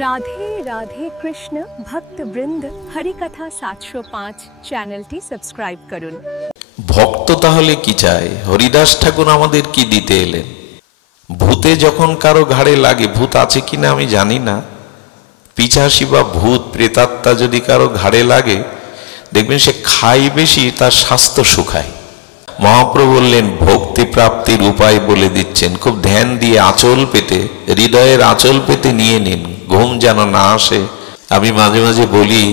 রাধে রাধে কৃষ্ণ ভক্ত বৃন্দ হরিকথা 705 চ্যানেলটি সাবস্ক্রাইব করুন। ভক্ত তাহলে কি চায়? হরিদাস ঠাকুর আমাদের কি দিতে এলেন? ভূতে যখন কারো ঘাড়ে লাগে, ভূত আছে কিনা আমি জানি না, পিশাচি বা ভূত প্রেতাত্মা যদি কারো ঘাড়ে লাগে, দেখবেন সে খায় বেশি, তার স্বাস্থ্য শুকায়। মহাপ্রভু বললেন ভক্তি প্রাপ্তির উপায় বলে দিচ্ছেন, খুব ধ্যান দিয়ে আঁচল পেতে, হৃদয়ের আঁচল পেতে নিয়ে নিন, ঘুম যেন না আসে। আমি মাঝে মাঝে বলি,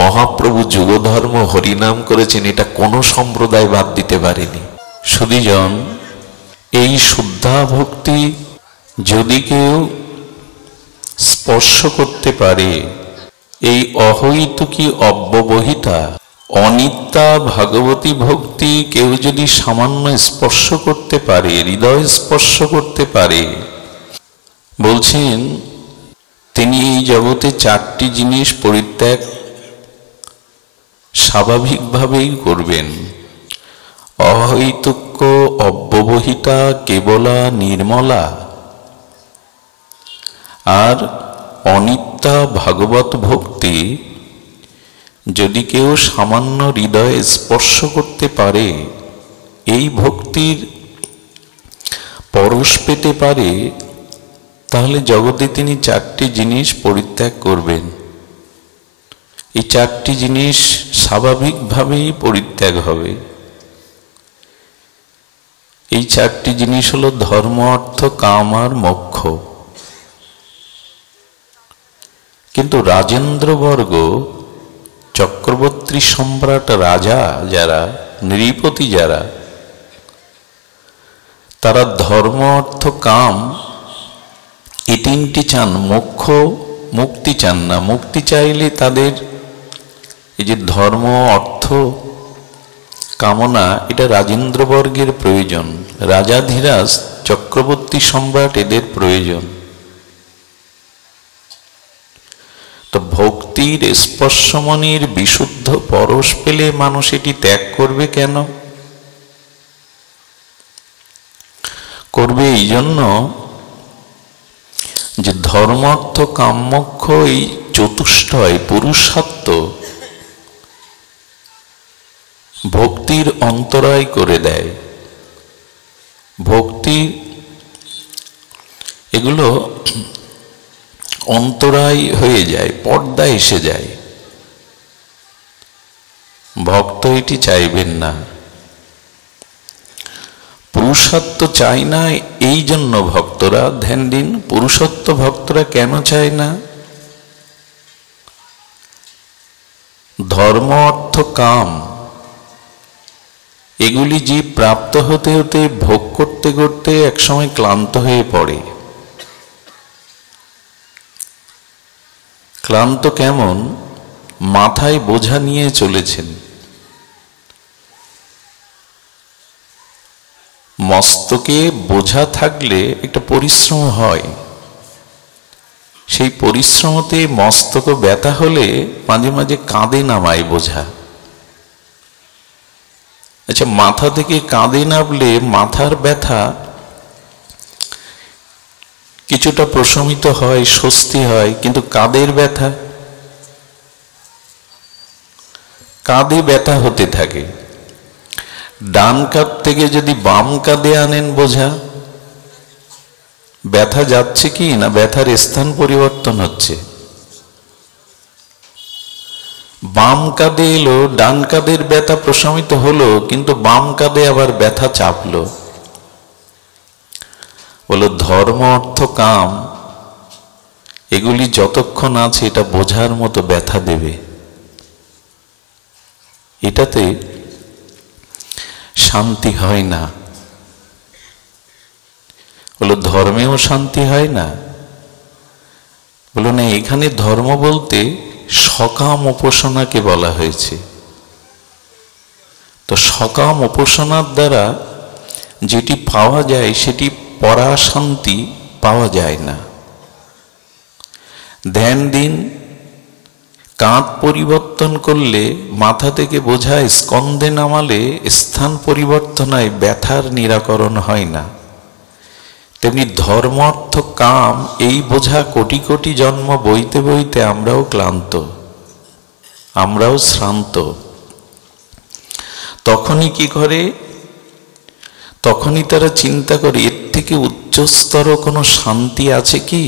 মহাপ্রভু যুগধর্ম হরিনাম করেছেন, এটা কোনো সম্প্রদায় বাদ দিতে পারেনি। সুধীজন, এই শুদ্ধা ভক্তি যদি কেউ স্পর্শ করতে পারে, এই অহৈতুকী অব্যবহিতা অনিত্যা ভাগবতী ভক্তি কেউ যদি সামান্য স্পর্শ করতে পারে, হৃদয় স্পর্শ করতে পারে, বলছেন তিনি এই জগতে চারটি জিনিস পরিত্যাগ স্বাভাবিকভাবেই করবেন। অহৈতুক্য অব্যবহিতা কেবলা নির্মলা আর অনিত্যা ভাগবত ভক্তি যদি কেউ সামান্য হৃদয়ে স্পর্শ করতে পারে, এই ভক্তির পরশ পেতে পারে, তাহলে জগতে তিনি চারটি জিনিস পরিত্যাগ করবেন। এই চারটি জিনিস স্বাভাবিকভাবেই পরিত্যাগ হবে। এই চারটি জিনিস হলো ধর্ম, অর্থ, কাম আর মোক্ষ। কিন্তু রাজেন্দ্রবর্গ, চক্রবর্তী সম্রাট রাজা যারা, নৃপতি যারা, তারা ধর্ম, অর্থ, কাম এই তিনটি চান, মোক্ষ মুক্তি চান না। মুক্তি চাইলে তাদের এই যে ধর্ম, অর্থ, কামনা, এটা রাজেন্দ্রবর্গের প্রয়োজন, রাজাধিরাজ চক্রবর্তী সম্রাট এদের প্রয়োজন। তো ভক্তির স্পর্শমণির বিশুদ্ধ পরশ পেলে মানুষ এটি ত্যাগ করবে কেন? করবে এই জন্য যে ধর্ম, অর্থ, কাম, মোক্ষ এই চতুষ্টয় পুরুষার্থ ভক্তির অন্তরায় করে দেয়। ভক্তি এগুলো অন্তরায় হয়ে যায়, পর্দা এসে যায়। ভক্ত এটি চাইবেন না, পুরুষত্ব চায় না। এই জন্য ভক্তরা, ধ্যান দিন, পুরুষত্ব ভক্তরা কেন চায় না? ধর্ম, অর্থ, কাম এগুলি যে প্রাপ্ত হতে হতে, ভোগ করতে করতে একসময় ক্লান্ত হয়ে পড়ে। ক্লান্ত কেমন? মাথায় বোঝা নিয়ে চলেছেন। মস্তকে বোঝা থাকলে একটা পরিশ্রম হয়, সেই পরিশ্রমতে মস্তক ব্যথা হলে মাঝে মাঝে কাঁধে নামায় বোঝা। আচ্ছা, মাথা থেকে কাঁধে নামলে মাথার ব্যথা কিছুটা প্রশমিত হয়, স্বস্তি হয়, কিন্তু কাঁধের ব্যথা, কাঁধে ব্যথা হতে থাকে। ডান কাঁধ থেকে যদি বাম কাঁধে আনেন বোঝা, ব্যথা যাচ্ছে কি না, ব্যথার স্থান পরিবর্তন হচ্ছে। বাম কাঁধে এলো, ডান কাঁধের ব্যথা প্রশমিত হলো, কিন্তু বাম কাঁধে আবার ব্যথা চাপলো। বলো ধর্ম, অর্থ, কাম এগুলি যতক্ষণ আছে এটা বোঝার মতো ব্যথা দেবে, এটাতে শান্তি হয় না। বলো ধর্মেও শান্তি হয় না। বলো না, এখানে ধর্ম বলতে সকাম উপাসনাকে বলা হয়েছে। তো সকাম উপাসনার দ্বারা যেটি পাওয়া যায় সেটি পরাশান্তি পাওয়া যায় না। ধ্যান দিন, কাঁধ পরিবর্তন করলে, মাথা থেকে বোঝা স্কন্ধে নামালে স্থান পরিবর্তন হয়, ব্যথার নিরাকরণ হয় না। তেমনি ধর্ম অর্থ কাম এই বোঝা কোটি কোটি জন্ম বইতে বইতে আমরাও ক্লান্ত, আমরাও শ্রান্ত। তখনই কি করে, তখনই তারা চিন্তা করে এর থেকে উচ্চস্তর কোনো শান্তি আছে কি,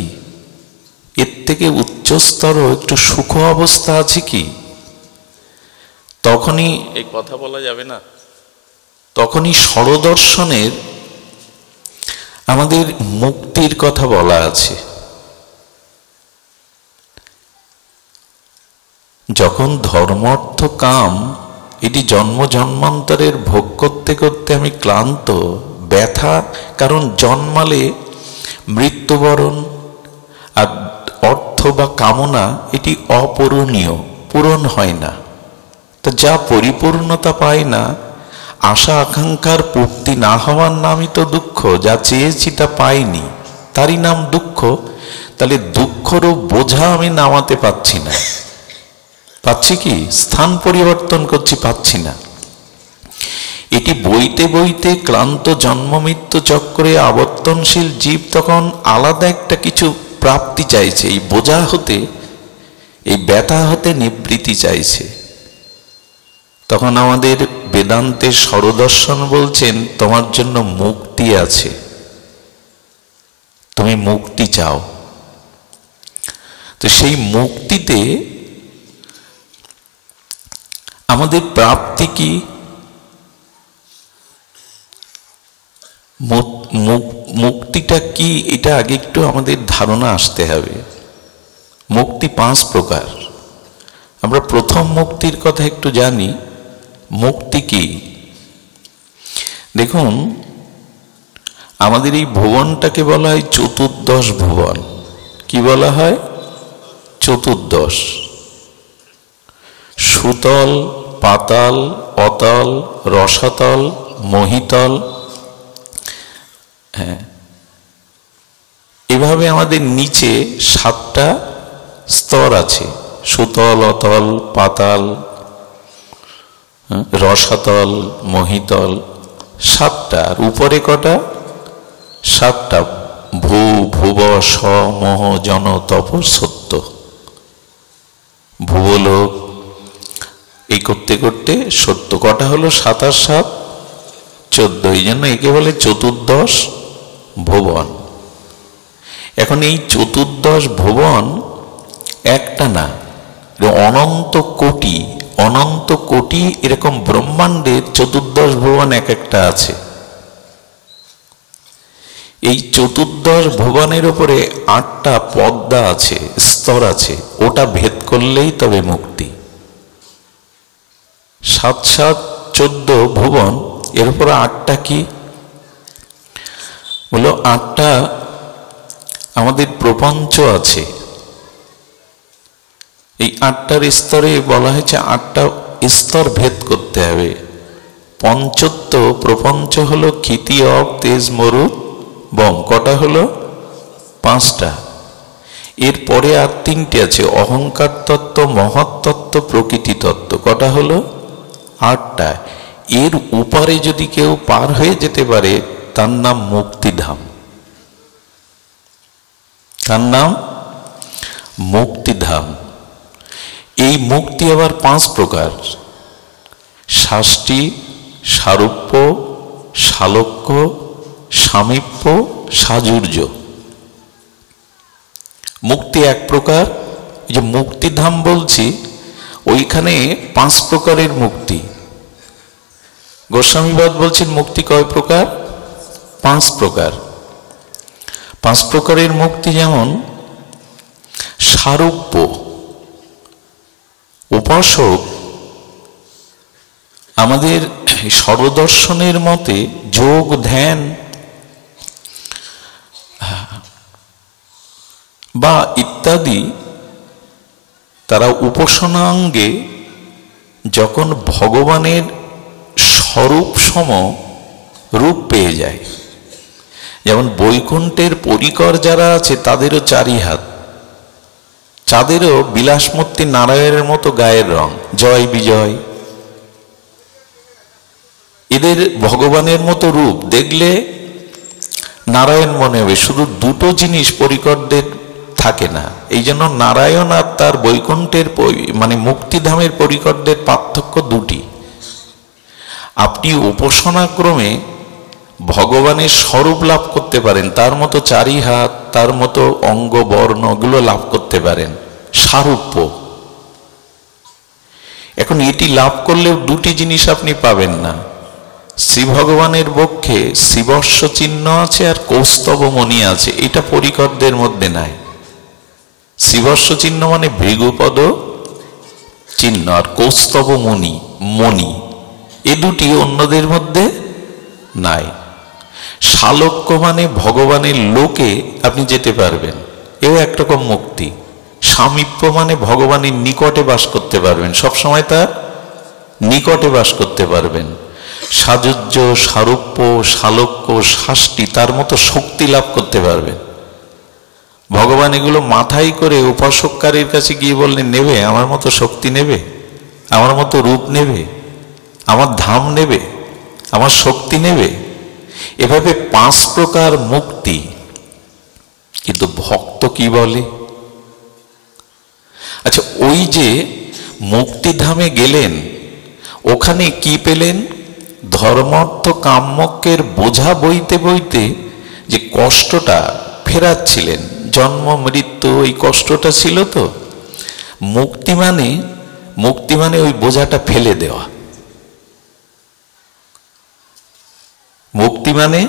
এর থেকে উচ্চস্তর একটু সুখ অবস্থা আছে কি। তখনই এই কথা বলা যাবে না, তখনই ষড়দর্শনের আমাদের মুক্তির কথা বলা আছে। যখন ধর্ম অর্থ কাম এটি জন্ম জন্মান্তরের ভোগ করতে করতে আমি ক্লান্ত, ব্যথা, কারণ জন্মালে মৃত্যুবরণ, আর অর্থ বা কামনা এটি অপূরণীয়, পূরণ হয় না। তা যা পরিপূর্ণতা পায় না, আশা আকাঙ্ক্ষার পূর্তি না হওয়ার নামই তো দুঃখ। যা চেয়েছি তা পাইনি, তারই নাম দুঃখ। তাহলে দুঃখরও বোঝা আমি নামাতে পাচ্ছি না, পাচ্ছি কি, স্থান পরিবর্তন করছি, পাচ্ছি না। এটি বইতে বইতে ক্লান্ত জন্ম মৃত্যু চক্রে আবর্তনশীল জীব তখন আলাদা একটা কিছু প্রাপ্তি চাইছে, এই বোঝা হতে, এই ব্যথা হতে নিবৃত্তি চাইছে। তখন আমাদের বেদান্তের ষড়দর্শন বলছেন তোমার জন্য মুক্তি আছে, তুমি মুক্তি চাও। তো সেই মুক্তিতে আমাদের প্রাপ্তি কি, মুক্তিটা কি, এটা আগে একটু আমাদের ধারণা আসতে হবে। মুক্তি 5 প্রকার। আমরা প্রথম মুক্তির কথা একটু জানি। মুক্তি কি? দেখুন, আমাদের এই ভুবনটাকে বলা হয় চতুর্দশ ভুবন। কি বলা হয়? চতুর্দশ। সুতল, পাতাল, অতল, রসাতল, মহিতল। হ্যাঁ, এভাবে আমাদের নিচে 7টা স্তর আছে। সুতল, অতল, পাতাল, রসাতল, মহিতল, 7টা। আর উপরে কটা? 7টা। ভূ, ভুব, স, মহ, জন, তপ, সত্য। ভুবলোক, এই করতে করতে সত্য। কটা হলো? 7 আর 7 14। এই জন্য একে বলে চতুর্দশ ভুবন। এখন এই চতুর্দশ ভুবন একটা না, অনন্ত কোটি, অনন্ত কোটি এরকম ব্রহ্মাণ্ডের চতুর্দশ ভুবন এক একটা আছে। এই চতুর্দশ ভুবনের উপরে 8টা পদ্মা আছে, স্তর আছে। ওটা ভেদ করলেই তবে মুক্তি। 7 7 14 ভুবন, এর উপরে 8টা কি বলো? 8টা আমাদের প্রপঞ্চ আছে। এই 8টার স্তরে বলা হয়েছে 8টা স্তর ভেদ করতে হবে। পঞ্চত্ব প্রপঞ্চ হলো ক্ষিতি, অব, তেজ, মরু, বম। কটা হলো? 5টা। এরপরে আর 3টে আছে, অহংকার তত্ত্ব, মহৎ তত্ত্ব, প্রকৃতি তত্ত্ব। কটা হলো? 8টা। এর উপরে যদি কেউ পার হয়ে যেতে পারে তার নাম মুক্তিধাম, তার নাম মুক্তিধাম। এই মুক্তি আবার 5 প্রকার: শাস্তি, সারূপ্য, শালক্য, সামীপ্য, সাজুর্য। মুক্তি 1 প্রকার। এই যে মুক্তিধাম বলছি, ওইখানে 5 প্রকারের মুক্তি। গোস্বামীবাদ বলছেন মুক্তি কয় প্রকার? 5 প্রকার। 5 প্রকারের মুক্তি যেমন সারূপ্য, উপাসক আমাদের ষড়দর্শনের মতে যোগ, ধ্যান বা ইত্যাদি, তারা উপাসনাঙ্গে যখন ভগবানের স্বরূপ সম রূপ পেয়ে যায়, যেমন বৈকুণ্ঠের পরিকর যারা আছে তাদেরও 4 হাত, তাদেরও বিলাসমূর্তি নারায়ণের মতো গায়ের রং, জয় বিজয়। এদের ভগবানের মতো রূপ দেখলে নারায়ণ মনে হবে। শুধু দুটো জিনিস পরিকরদের থাকে না, এই জন্য নারায়ণ আর তার বৈকুণ্ঠের মানে মুক্তিধামের পরিকরদের পার্থক্য দুটি। আপনি উপাসনাক্রমে ভগবানের স্বরূপ লাভ করতে পারেন, তার মতো চারি হাত, তার মতো অঙ্গ বর্ণ গুলো লাভ করতে পারেন, সারূপ্য। এখন এটি লাভ করলেও দুটি জিনিস আপনি পাবেন না। শ্রী ভগবানের বক্ষে শিবস্ব চিহ্ন আছে আর কৌস্তব মণি আছে, এটা পরিকরদের মধ্যে নাই। শিবস্ব চিহ্ন মানে ভৃগুপদ চিহ্ন, আর কৌস্তব মণি এ দুটি অন্যদের মধ্যে নাই। শালক্য মানে ভগবানের লোকে আপনি যেতে পারবেন, এও একরকম মুক্তি। সামীপ্য মানে ভগবানের নিকটে বাস করতে পারবেন, সবসময় তার নিকটে বাস করতে পারবেন। সাযুজ্য, সারূপ্য, শালক্য, শাষ্টি, তার মতো শক্তি লাভ করতে পারবেন। ভগবান এগুলো মাথায় করে উপাসককারীর কাছে গিয়ে বললেন, নেবে আমার মতো শক্তি নেবে, আমার মতো রূপ নেবে, আমার ধাম নেবে, আমার শক্তি নেবে। এভাবে 5 প্রকার মুক্তি। কিন্তু ভক্ত কি বলে? আচ্ছা, ওই যে মুক্তিধামে গেলেন, ওখানে কি পেলেন? ধর্মার্থ কাম্যকের বোঝা বইতে বইতে যে কষ্টটা ফেরাচ্ছিলেন, জন্ম মৃত্যু, ওই কষ্টটা ছিল। তো মুক্তি মানে ওই বোঝাটা ফেলে দেওয়া। মুক্তি মানে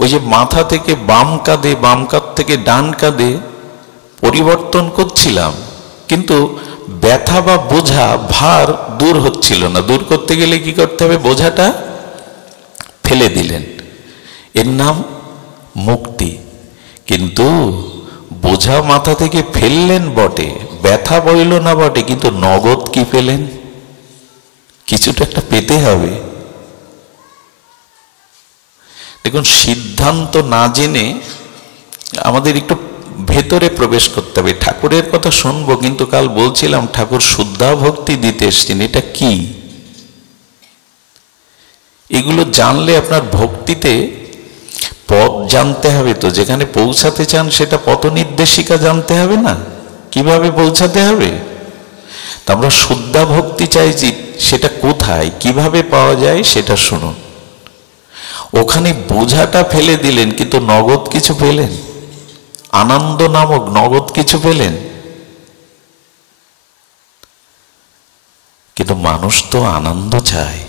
ওই যে মাথা থেকে বাম কাঁধে, বাম কাঁধ থেকে ডান কাঁধে পরিবর্তন করছিলাম, কিন্তু ব্যথা বা বোঝা ভার দূর হচ্ছিল না। দূর করতে গেলে কি করতে হবে? বোঝাটা ফেলে দিলেন, এর নাম মুক্তি। কিন্তু বোঝা মাথা থেকে ফেললেন বটে, ব্যথা বইল না বটে, কিন্তু নগদ কি পেলেন? কিছুটা একটা পেতে হবে। দেখুন, সিদ্ধান্ত না জেনে আমাদের একটু ভেতরে প্রবেশ করতে হবে। ঠাকুরের কথা শুনবো, কিন্তু কাল বলছিলাম ঠাকুর শুদ্ধা ভক্তি দিতে এসছেন, এটা কি? এগুলো জানলে আপনার ভক্তিতে পথ জানতে হবে। তো যেখানে পৌঁছাতে চান সেটা পথ নির্দেশিকা জানতে হবে না, কিভাবে পৌঁছাতে হবে। তা আমরা শুদ্ধা ভক্তি চাইছি, সেটা কোথায়, কিভাবে পাওয়া যায় সেটা শুনুন। ওখানে বোঝাটা ফেলে দিলেন, কিন্তু নগদ কিছু পেলেন, আনন্দ নামক নগদ কিছু পেলেন। কিন্তু মানুষ তো আনন্দ চায়,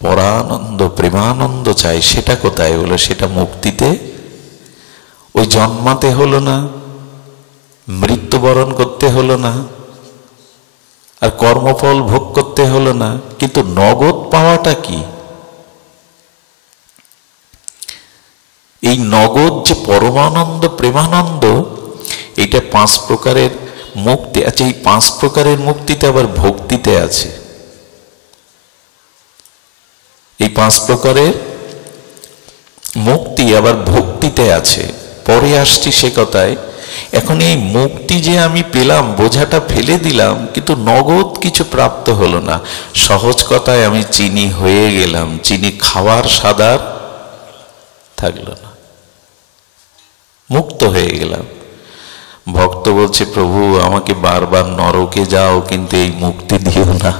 পরানন্দ, প্রেমানন্দ চাই। সেটা কোথায়? বলে সেটা মুক্তিতে। ওই জন্মাতে হলো না, মৃত্যুবরণ করতে হলো না, আর কর্মফল ভোগ করতে হলো না। কিন্তু নগদ পাওয়াটা কি? এই নগদ যে পরমানন্দ, প্রেমানন্দ, এটা 5 প্রকারের মুক্তি। আচ্ছা, এই 5 প্রকারের মুক্তিতে আবার ভক্তিতে আছে। এই 5 প্রকারের মুক্তি আবার ভক্তিতে আছে। পরে আসছি সে কথায়। এখন এই মুক্তি যে আমি পেলাম, বোঝাটা ফেলে দিলাম, কিন্তু নগদ কিছু প্রাপ্ত হলো না। সহজ কথায় আমি চিনি হয়ে গেলাম, চিনি খাওয়ার স্বাদ থাকলো না, মুক্ত হয়ে গেলাম। ভক্ত বলছে, প্রভু আমাকে বারবার নরকে যাও, কিন্তু এই মুক্তি দিও না।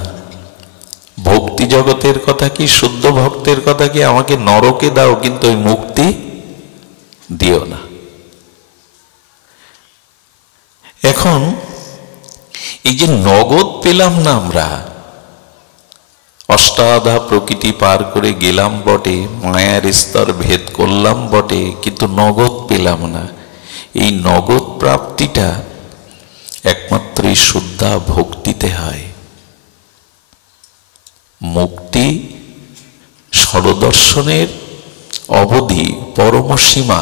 ভক্তি জগতের কথা কি, শুদ্ধ ভক্তের কথা কি, আমাকে নরকে দাও, কিন্তু ওই মুক্তি দিও না। এখন এই যে নগদ পেলাম না, আমরা অষ্টাধা প্রকৃতি পার করে গেলাম বটে, মায়ার স্তর ভেদ করলাম বটে, কিন্তু নগদ পেলাম না। এই নগদ প্রাপ্তিটা একমাত্র এই শুদ্ধা ভক্তিতে হয়। মুক্তি সরদর্শনের অবধি পরমসীমা।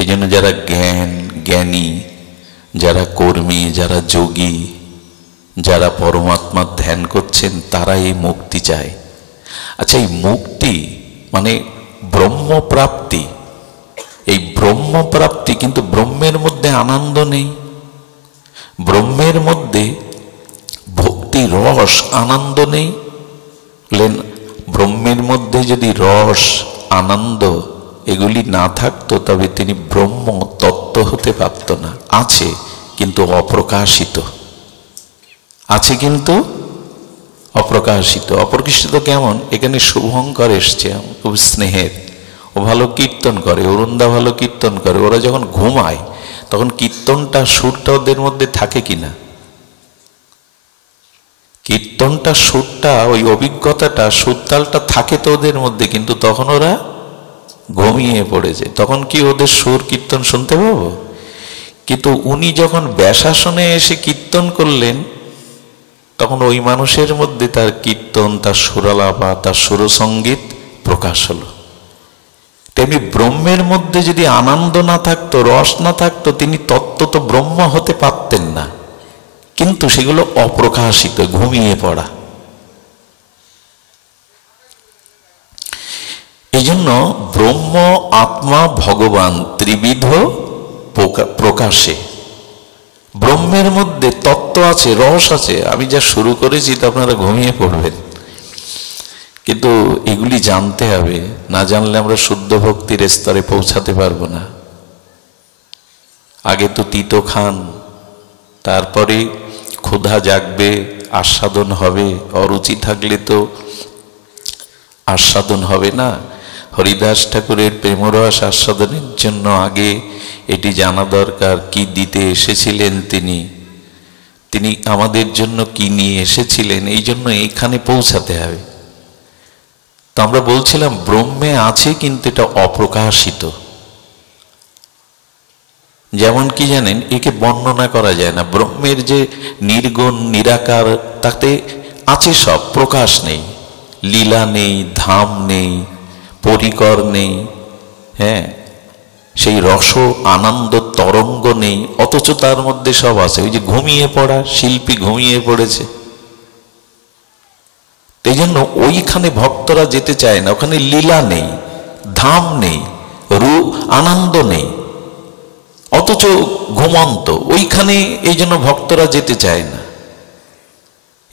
এই জন্য যারা জ্ঞানী, যারা কর্মী, যারা যোগী, যারা পরমাত্মার ধ্যান করছেন, তারা এই মুক্তি চায়। আচ্ছা, এই মুক্তি মানে ব্রহ্মপ্রাপ্তি। এই ব্রহ্মপ্রাপ্তি, কিন্তু ব্রহ্মের মধ্যে আনন্দ নেই, ব্রহ্মের মধ্যে ভক্তি রস আনন্দ নেই। ব্রহ্মের মধ্যে যদি রস আনন্দ এগুলি না থাকতো তবে তিনি ব্রহ্ম তত্ত্ব হতে পারত না। আছে কিন্তু অপ্রকাশিত, আছে কিন্তু অপ্রকাশিত। অপ্রকাশিত কেমন? এখানে শুভঙ্কর এসছে, খুব স্নেহের, ও ভালো কীর্তন করে, অরুণদা ভালো কীর্তন করে। ওরা যখন ঘুমায় তখন কীর্তনটা, সুরটা ওদের মধ্যে থাকে কিনা? কীর্তনটা, সুরটা, ওই অভিজ্ঞতাটা, সুরতালটা থাকে তো ওদের মধ্যে, কিন্তু তখন ওরা ঘুমিয়ে পড়েছে। তখন কি ওদের সুর কীর্তন শুনতে পাবো? কিন্তু উনি যখন ব্যাসাসনে এসে কীর্তন করলেন তখন ওই মানুষের মধ্যে তার কীর্তন, তার সুরালাপা, তার সুরসঙ্গীত প্রকাশ হলো। তেমনি ব্রহ্মের মধ্যে যদি আনন্দ না থাকতো, রস না থাকতো, তিনি তত্ত্ব তো ব্রহ্ম হতে পারতেন না। কিন্তু সেগুলো অপ্রকাশিত, ঘুমিয়ে পড়া। এই জন্য ব্রহ্ম, আত্মা, ভগবান ত্রিবিধ প্রকাশে। ব্রহ্মের মধ্যে তত্ত্ব আছে, রস আছে। আমি যা শুরু করেছি তো আপনারা ঘুমিয়ে পড়বেন, কিন্তু এগুলি জানতে হবে। না জানলে আমরা শুদ্ধ ভক্তির স্তরে পৌঁছাতে পারবো না। আগে তো তিতো খান, তারপরে ক্ষুধা জাগবে, আস্বাদন হবে। অরুচি থাকলে তো আস্বাদন হবে না। হরিদাস ঠাকুরের প্রেমরস আস্বাদনের জন্য আগে এটি জানা দরকার, কি দিতে এসেছিলেন তিনি, তিনি আমাদের জন্য কি নিয়ে এসেছিলেন। এই জন্য এইখানে পৌঁছাতে হবে। তো আমরা বলছিলাম ব্রহ্মে আছে কিন্তু এটা অপ্রকাশিত। যেমন কি জানেন, একে বর্ণনা করা যায় না। ব্রহ্মের যে নির্গুণ নিরাকার, তাতে আছে সব, প্রকাশ নেই, লীলা নেই, ধাম নেই, পরিকর নেই, হ্যাঁ, সেই রস আনন্দ তরঙ্গ নেই, অথচ তার মধ্যে সব আছে। ওই যে ঘুমিয়ে পড়া, শিল্পী ঘুমিয়ে পড়েছে। এই জন্য ওইখানে ভক্তরা যেতে চায় না। ওখানে লীলা নেই, ধাম নেই, রূপ আনন্দ নেই, অথচ ঘুমন্ত ওইখানে। এই জন্য ভক্তরা যেতে চায় না।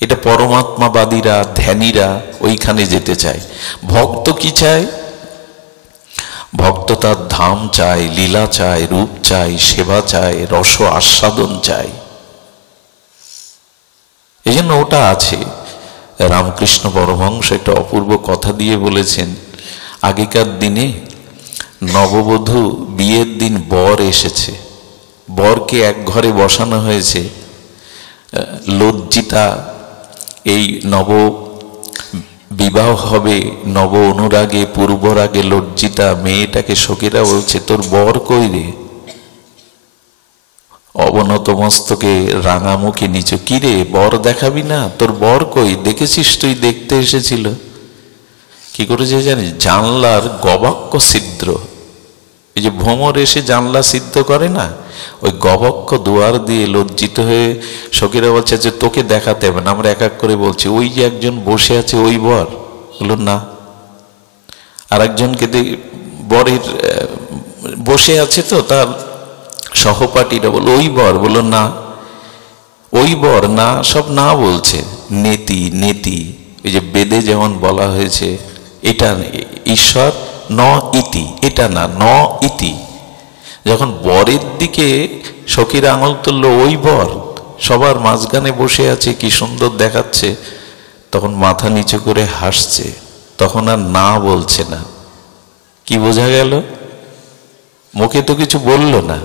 এটা পরমাত্মাবাদীরা, ধ্যানীরা ওইখানে যেতে চায়। ভক্ত কি চায়? ভক্ত তার ধাম চায়, লীলা চায়, রূপ চায়, সেবা চায়, রস আস্বাদন চায়। এই জন্য ওটা আছে। রামকৃষ্ণ পরমহংস একটা অপূর্ব কথা দিয়ে বলেছেন, আগেকার দিনে নববধূ বিয়ের দিন বর এসেছে, বরকে এক ঘরে বসানো হয়েছে। লজ্জিতা, এই নব বিবাহ হবে, নব অনুরাগে পূর্বরাগে লজ্জিতা মেয়েটাকে সখীরা বলছে, তোর বর কই রে? অবনত মস্তকে রাঙামুখে নিচু, কি রে বর দেখাবি না? তোর বর কই? দেখেছিস তুই? দেখতে এসেছিল। কি করেছে জানিস? জানলার গবাক্ষ ছিদ্র, এই যে ভ্রমর এসে জানলা সিদ্ধ করে না, ওই গবক্ষ দুয়ার দিয়ে লজ্জিত হয়ে সখীরা বলছে যে তোকে দেখাতে হবে না। আমরা এক এক করে বলছি, ওই যে একজন বসে আছে ওই বর? বলল না। আর একজনকে বরের বসে আছে তো তার সহপাঠীরা বলল ওই বর? বলল না। ওই বর না, সব না বলছে। নেতি নেতি, এই যে বেদে যেমন বলা হয়েছে, এটা ঈশ্বর ন ইতি, এটা না, ন ইতি। যখন বরের দিকে সখীরা আঙুল তুলল, ওই বর সবার মাঝখানে বসে আছে, কি সুন্দর দেখাচ্ছে, তখন মাথা নিচু করে হাসছে, তখন আর না বলছে না। কি বোঝা গেল? মুখে তো কিছু বলল না।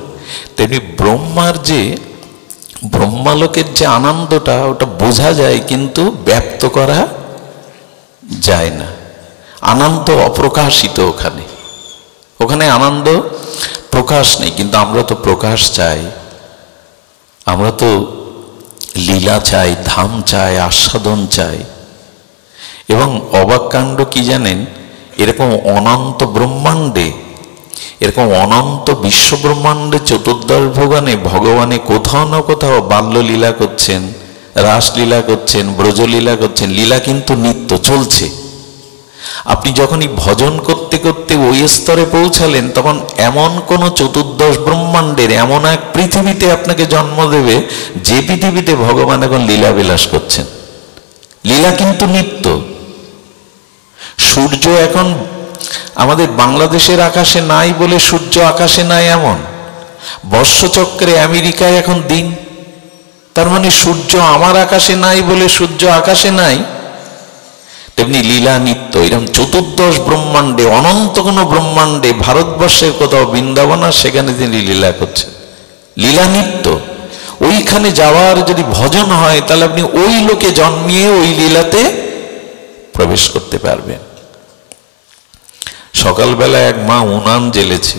তেমনি ব্রহ্মার যে, ব্রহ্মালোকের যে আনন্দটা, ওটা বোঝা যায় কিন্তু ব্যক্ত করা যায় না। আনন্দ অপ্রকাশিত। ওখানে ওখানে আনন্দ প্রকাশ নেই। কিন্তু আমরা তো প্রকাশ চাই, আমরা তো লীলা চাই, ধাম চাই, আস্বাদন চাই। এবং অবাক কাণ্ড কি জানেন, এরকম অনন্ত ব্রহ্মাণ্ডে, এরকম অনন্ত বিশ্ব ব্রহ্মাণ্ডে চতুর্দশ ভুবনে ভগবানে কোথাও না কোথাও বাল্যলীলা করছেন, রাসলীলা করছেন, ব্রজলীলা করছেন। লীলা কিন্তু নিত্য চলছে। আপনি যখনই ভজন করতে করতে ওই স্তরে পৌঁছালেন, তখন এমন কোন চতুর্দশ ব্রহ্মাণ্ডের এমন এক পৃথিবীতে আপনাকে জন্ম দেবে, যে পৃথিবীতে ভগবান এখন লীলা বিলাস করছেন। লীলা কিন্তু নিত্য। সূর্য এখন আমাদের বাংলাদেশের আকাশে নাই বলে সূর্য আকাশে নাই এমন? বর্ষচক্রে আমেরিকায় এখন দিন, তার মানে সূর্য আমার আকাশে নাই বলে সূর্য আকাশে নাই। তেমনি লীলা নিত্য এরকম চতুর্দশ ব্রহ্মাণ্ডে, অনন্ত কোনো ব্রহ্মাণ্ডে ভারতবর্ষের কোথাও বৃন্দাবন আর সেখানে তিনি লীলা করছেন, লীলা নিত্য। ওইখানে যাওয়ার যদি ভজন হয় তাহলে আপনি ওই লোকে জন্মিয়ে ওই লীলাতে প্রবেশ করতে পারবেন। সকালবেলা এক মা উনান জ্বেলেছে,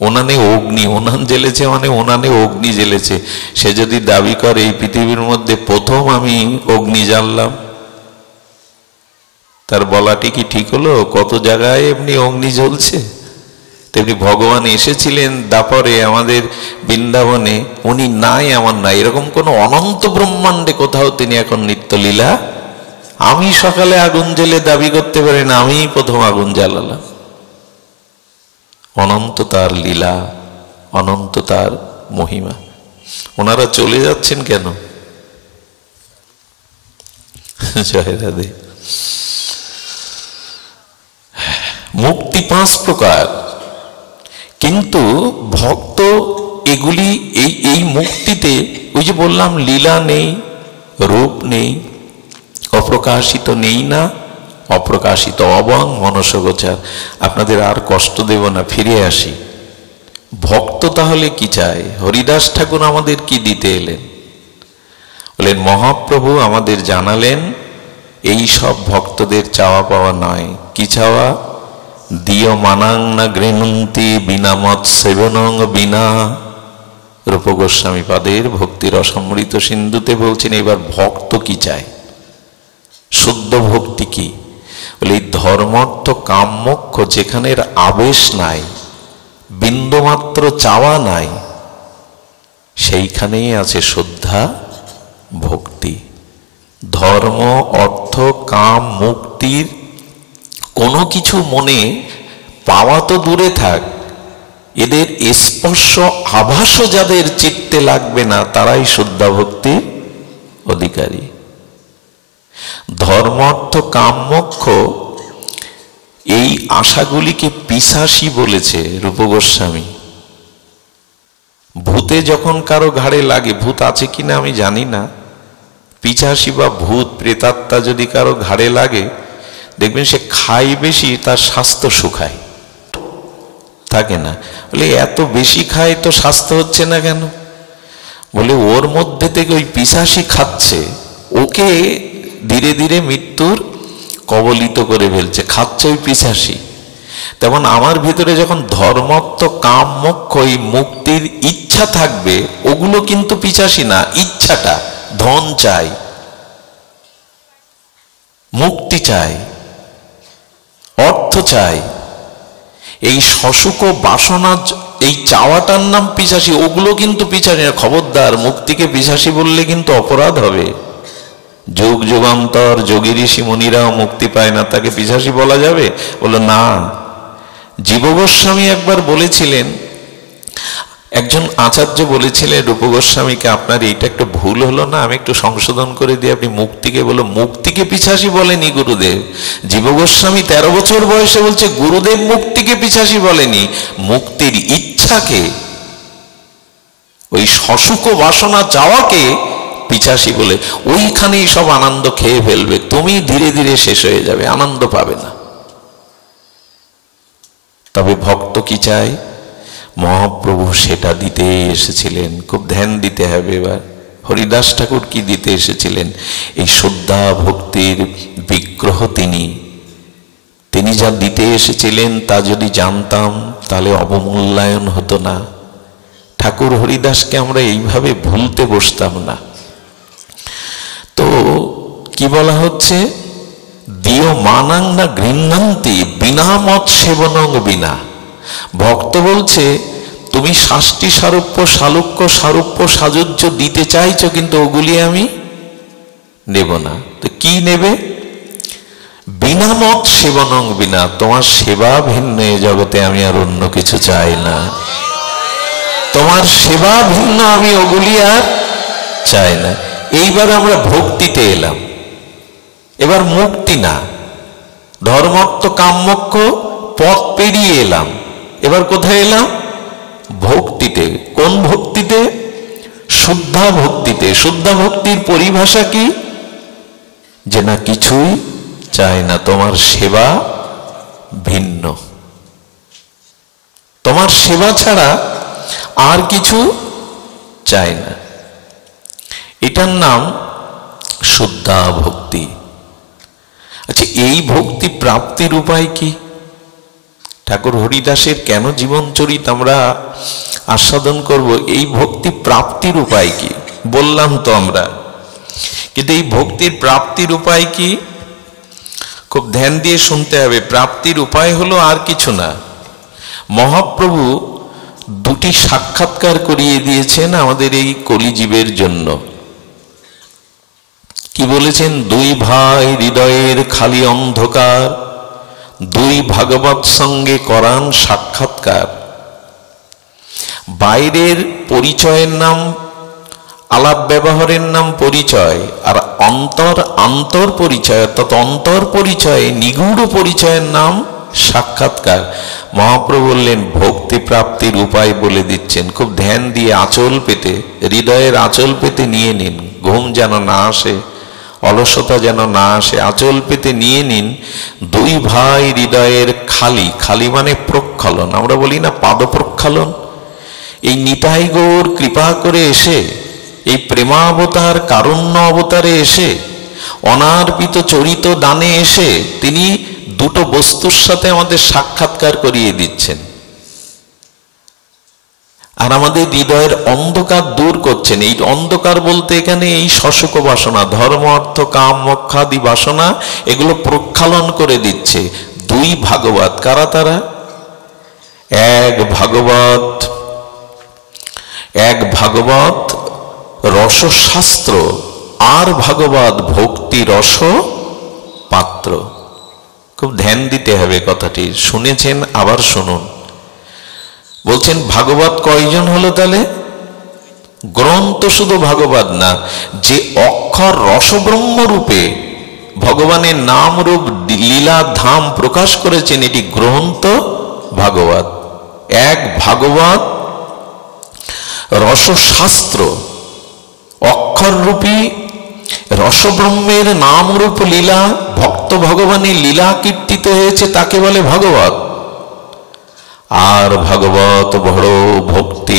উনানে অগ্নি, উনান জ্বেলেছে মানে উনানে অগ্নি জ্বেলেছে। সে যদি দাবি করে এই পৃথিবীর মধ্যে প্রথম আমি অগ্নি জ্বাললাম, তার বলাটি কি ঠিক হলো? কত জায়গায় এমনি অগ্নি জ্বলছে। তেমনি ভগবান এসেছিলেন দাপরে আমাদের বৃন্দাবনে, উনি নাই এমন নাই, এরকম কোন অনন্ত ব্রহ্মাণ্ডে কোথাও তিনি এখন নিত্যলীলা। আমি সকালে আগুন জ্বেলে দাবি করতে পারি না আমি প্রথম আগুন জ্বালালাম। অনন্ত তার লীলা, অনন্ত তার মহিমা। ওনারা চলে যাচ্ছেন কেন? জয় রাধে। মুক্তি 5 প্রকার, কিন্তু ভক্ত এগুলি এই মুক্তিতে ওই যে বললাম লীলা নেই, রূপ নেই, অপ্রকাশিত নেই না, অপ্রকাশিত অবাং মনসগোচর। আপনাদের আর কষ্ট দেব না, ফিরে আসি। ভক্ত তাহলে কি চায়? হরিদাস ঠাকুর আমাদের কি দিতে এলেন? বলেন মহাপ্রভু আমাদের জানালেন এই সব ভক্তদের চাওয়া পাওয়া নয়। কি চাওয়া? দিয় মানাং না গৃহন্তি বিনা মত সেবনং বিনা। রূপ গোস্বামী পাদের ভক্তির অসমৃত সিন্ধুতে বলছেন এবার ভক্ত কি চায়, শুদ্ধ ভক্তি কি? বলে এই ধর্মার্থ কাম মোক্ষ যেখানের আবেশ নাই, বিন্দুমাত্র চাওয়া নাই, সেইখানেই আছে শুদ্ধা ভক্তি। ধর্ম অর্থ কাম মুক্তির কোনো কিছু মনে পাওয়া তো দূরে থাক, এদের স্পর্শ আভাসও যাদের চিত্তে লাগবে না তারাই শুদ্ধা ভক্তির অধিকারী। ধর্ম অর্থ কাম মোক্ষ এই আশাগুলিকে পিশাচি বলেছে রূপ গোস্বামী। ভূতে যখন কারো ঘাড়ে লাগে, ভূত আছে কিনা আমি জানি না, পিশাচি বা ভূত প্রেতাত্মা যদি কারো ঘাড়ে লাগে দেখবেন সে খায় বেশি, তার স্বাস্থ্য শুকায় থাকে না। বলে এত বেশি খায় তো স্বাস্থ্য হচ্ছে না কেন? বলে ওর মধ্যে থেকে ওই পিশাচি খাচ্ছে, ওকে ধীরে ধীরে মৃত্যুর কবলিত করে ফেলছে, খাচ্ছে ওই পিশাচি। তেমন আমার ভিতরে যখন ধর্মত্ব কাম মোক্ষ এই মুক্তির ইচ্ছা থাকবে, ওগুলো কিন্তু পিশাচি না, ইচ্ছাটা। ধন চাই, মুক্তি চাই, অর্থ চাই, এই শশুক বাসনা, এই চাওয়াটার নাম পিশাচি। ওগুলো কিন্তু পিশাচি না। খবরদার, মুক্তিকে পিশাচি বললে কিন্তু অপরাধ হবে। যুগ যুগান্তর যোগী ঋষি মুনিরাও মুক্তি পায় না, তাকে পিশাচি বলা যাবে? বলল না। জীব গোস্বামী একবার বলেছিলেন, একজন আচার্য বলেছিলেন রূপ গোস্বামীকে, আপনার এইটা একটু ভুল হলো না, আমি একটু সংশোধন করে দিই, আপনি মুক্তিকে বলো। মুক্তিকে পিশাচি বলেনি গুরুদেব। জীব গোস্বামী 13 বছর বয়সে বলছে গুরুদেব মুক্তিকে পিশাচি বলেনি, মুক্তির ইচ্ছাকে, ওই শশুক বাসনা চাওয়াকে পিশাচি বলে। ওইখানেই সব আনন্দ খেয়ে ফেলবে, তুমি ধীরে ধীরে শেষ হয়ে যাবে, আনন্দ পাবে না। তবে ভক্ত কি চায়? মহাপ্রভু সেটা দিতে এসেছিলেন। খুব ধ্যান দিতে হবে এবার। হরিদাস ঠাকুর কি দিতে এসেছিলেন? এই শুদ্ধা ভক্তির বিগ্রহ তিনি যা দিতে এসেছিলেন তা যদি জানতাম তাহলে অবমূল্যায়ন হতো না। ঠাকুর হরিদাসকে আমরা এইভাবে ভুলতে বসতাম না। তো কি বলা হচ্ছে? দিয় মানাং না গৃহন্তি বিনা মত সেবনং বিনা। ভক্ত বলছে তুমি শাস্তি সারূপ্য সালুক্য সারূপ্য সাজুজ্য দিতে চাইছো, কিন্তু ওগুলি আমি নেব না। তো কি নেবে? বিনা মত সেবনং বিনা, তোমার সেবা ভিন্ন এ জগতে আমি আর অন্য কিছু চাই না। তোমার সেবা ভিন্ন, আমি ওগুলি আর চাই না। এইবার আমরা ভক্তিতে এলাম। এবার মুক্তি না, ধর্মার্থ কাম মোক্ষ পথ পেরিয়ে এলাম, এবার কোথায় এলাম? ভক্তিতে। কোন ভক্তিতে? শুদ্ধা ভক্তিতে। শুদ্ধা ভক্তির পরিভাষা কি? যে না কিছুই চাই না, তোমার সেবা ভিন্ন, তোমার সেবা ছাড়া আর কিছু চাই না। এটার নাম শুদ্ধা ভক্তি। আচ্ছা, এই ভক্তি প্রাপ্তির উপায় কি? ঠাকুর হরিদাসের কেন জীবনচরিত আমরা আস্বাদন করব? এই ভক্তি প্রাপ্তির উপায় কি বললাম তো আমরা, কিন্তু এই ভক্তির প্রাপ্তির উপায় কি খুব ধ্যান দিয়ে শুনতে হবে। প্রাপ্তির উপায় হলো আর কিছু না, মহাপ্রভু দুটি সাক্ষাৎকার করিয়ে দিয়েছেন আমাদের এই কলিজীবের জন্য। কি বলেছেন? দুই ভাই হৃদয়ের খালি অন্ধকার, দুই ভাগবত সঙ্গে করান সাক্ষাৎকার। বাইরের পরিচয়ের নাম, আলাপ ব্যবহারের নাম পরিচয়, আর অন্তর পরিচয় অর্থাৎ অন্তর পরিচয়, নিগূঢ় পরিচয়ের নাম সাক্ষাৎকার। মহাপ্রভু বললেন ভক্তি প্রাপ্তির উপায় বলে দিচ্ছেন। খুব ধ্যান দিয়ে আঁচল পেতে, হৃদয়ের আঁচল পেতে নিয়ে নিন, ঘুম যেন না আসে, অলসতা যেন না আসে, আঁচল পেতে নিয়ে নিন। দুই ভাই হৃদয়ের খালি, খালি মানে প্রক্ষালন, আমরা বলি না পাদ প্রক্ষালন। এই নিতাই গৌর কৃপা করে এসে, এই প্রেমাবতার কারুণ্য অবতারে এসে, অনার্পিত চরিত দানে এসে তিনি দুটো বস্তুর সাথে আমাদের সাক্ষাৎকার করিয়ে দিচ্ছেন, আর আমাদের হৃদয়ের অন্ধকার দূর করছেন। এই অন্ধকার বলতে এখানে এই শশুক বাসনা, ধর্ম অর্থ কাম মোক্ষাদি বাসনা, এগুলো প্রক্ষালন করে দিচ্ছে। দুই ভাগবত, কারা তারা? এক ভাগবত রসশাস্ত্র, আর ভাগবত ভক্তি রস পাত্র। খুব ধ্যান দিতে হবে কথাটি, শুনেছেন আবার শুনুন। বলছেন ভাগবত কয়জন হলো তাহলে? গ্রন্থ শুধু ভাগবত না, যে অক্ষর রসব্রহ্ম রূপে ভগবানের নাম রূপ লীলা ধাম প্রকাশ করেছেন, এটি গ্রন্থ ভাগবত। এক ভাগবত রসশাস্ত্র, অক্ষররূপী রসব্রহ্মের নামরূপ লীলা, ভক্ত ভগবানের লীলা কীর্তিত হয়েছে, তাকে বলে ভাগবত। আর ভাগবত বড় ভক্তি